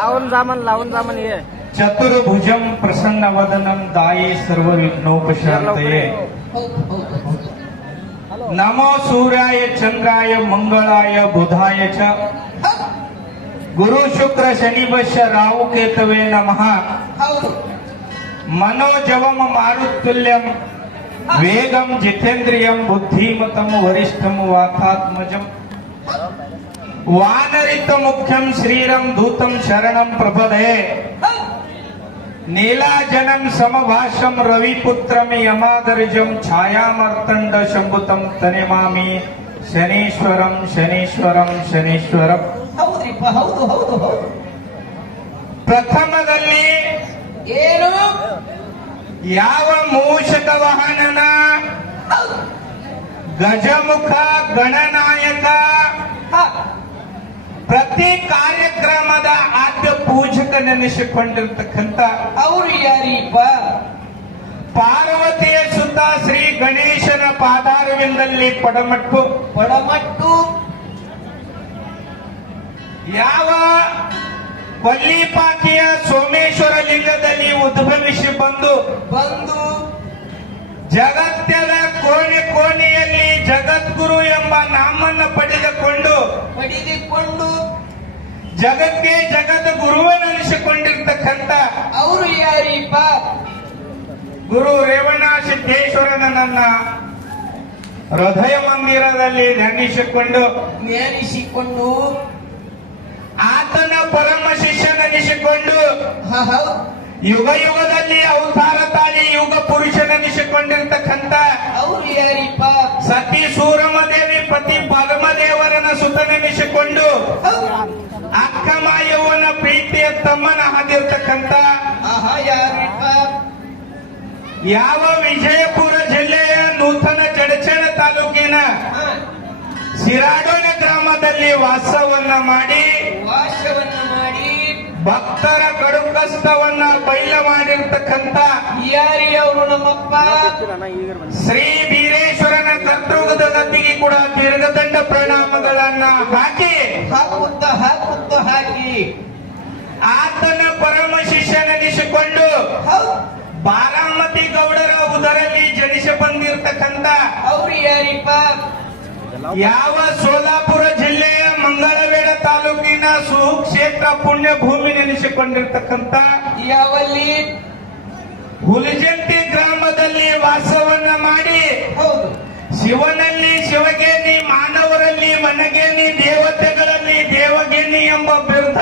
लावून जा म्हणे. चतुर्भुजम प्रसन्नवदनम दाये सर्व विघ्नोपशांतये. नमो सूर्याय चंद्राय मंगळाय बुधाय च गुरु शुक्र शनिवश राहु केतवे नमः. मनोजवम मारुतुल्यम वेगम जितेंद्रियम बुद्धिमतम वरिष्ठम वातात्मजम वानरित मुख्यम श्रीरम दूतम शरणम प्रपदे. नीलाजनम समभाषम रविपुत्रम यमादर्जम छायामर्तंड शंभुतम तनिमामि शनीश्वरम शनीश्वरम शनीश्वरम. ಹೌದ್ರಿಪ್ಪ, ಹೌದು ಹೌದು ಹೌದು. ಪ್ರಥಮದಲ್ಲಿ ಏನು ಯಾವ ಮೂಷಕ ವಾಹನನ ಗಜಮುಖ ಗಣನಾಯಕ ಪ್ರತಿ ಕಾರ್ಯಕ್ರಮದ ಆದ್ಯ ಪೂಜಕ ನೆನೆಸಿಕೊಂಡಿರ್ತಕ್ಕಂಥ ಅವರು ಯಾರೀಪ? ಪಾರ್ವತಿಯ ಸುತ ಶ್ರೀ ಗಣೇಶನ ಪಾದಾರವಿಂದಲ್ಲಿ ಪಡಮಟ್ಟು ಪಡಮಟ್ಟು. ಯಾವ ಕೊಲ್ಲಿಪಾಕಿಯ ಸೋಮೇಶ್ವರ ಲಿಂಗದಲ್ಲಿ ಉದ್ಭವಿಸಿ ಬಂದು ಜಗತ್ಯದ ಕೋಣೆ ಕೋಣೆಯಲ್ಲಿ ಜಗದ್ಗುರು ಎಂಬ ನಾಮನ್ನು ಪಡೆದುಕೊಂಡು ಜಗಕ್ಕೆ ಜಗತ್ ಗುರುವನ್ನೆನಿಸಿಕೊಂಡಿರ್ತಕ್ಕಂಥ ಅವರು ಯಾರೀಪ? ಗುರು ರೇವಣ ಸಿದ್ದೇಶ್ವರನ ನನ್ನ ಹೃದಯ ಮಂದಿರದಲ್ಲಿ ಧ್ಯಾನಿಸಿಕೊಂಡು ಆತನ ಪರಮ ಶಿಷ್ಯನೆನಿಸಿಕೊಂಡು ಯುಗ ಯುಗದಲ್ಲಿ ಅವತಾರ ತಾಳಿ ಯುಗ ಪುರುಷನೆನಿಸಿಕೊಂಡಿರ್ತಕ್ಕಂಥ ಅವರು ಯಾರೀಪ? ಸತಿ ಸೂರಮದೇವಿ ಪತಿ ಪರಮದೇವರನ ಸುತನೆನಿಸಿಕೊಂಡು ಅಕ್ಕಮಾಯವನ ಪ್ರೀತಿಯ ತಮ್ಮನ ಹಾದಿರ್ತಕ್ಕಂಥ ಯಾರೀಪ? ಯಾವ ವಿಜಯಪುರ ಜಿಲ್ಲೆಯ ನೂತನ ಜಡಚಣ ತಾಲೂಕಿನ ಸಿರಾಡೋನ ಗ್ರಾಮದಲ್ಲಿ ವಾಸವನ್ನ ಮಾಡಿ ಭಕ್ತರ ಕಡು ಕಷ್ಟವನ್ನ ಬೈಲ ಮಾಡಿರ್ತಕ್ಕಂಥ ಯಾರಿ ಅವರು? ನಮ್ಮಪ್ಪ ಶ್ರೀ ಬೀರೇಶ್ವರನ ಕರ್ತೃಗದ ಗದ್ದಿಗೆ ಕೂಡ ದೀರ್ಘದಂಡ ಪ್ರಣಾಮಗಳನ್ನ ಹಾಕಿ ಹಾಕಿ ಆತನ ಪರಮ ಶಿಷ್ಯನೆನಿಸಿಕೊಂಡು ಬಾರಾಮತಿ ಗೌಡರ ಉದರಲ್ಲಿ ಜನಿಸಿ ಬಂದಿರತಕ್ಕಂಥ ಅವ್ರು ಯಾರಿಪ್ಪ? ಯಾವ ಸೋಲಾಪುರ ಜಿಲ್ಲೆಯ ಮಂಗಳವೇಡ ತಾಲೂಕಿನ ಸುಕ್ಷೇತ್ರ ಪುಣ್ಯ ಭೂಮಿ ನೆನೆಸಿಕೊಂಡಿರ್ತಕ್ಕಂಥ ಯಾವಲ್ಲಿ ಹುಲಿಜಂತಿ ಗ್ರಾಮದಲ್ಲಿ ವಾಸವನ್ನ ಮಾಡಿ ಶಿವನಲ್ಲಿ ಶಿವಗೇನಿ, ಮಾನವರಲ್ಲಿ ಮನಗೇನಿ, ದೇವತೆಗಳಲ್ಲಿ ದೇವಗೇನಿ ಎಂಬ ಬಿರುದ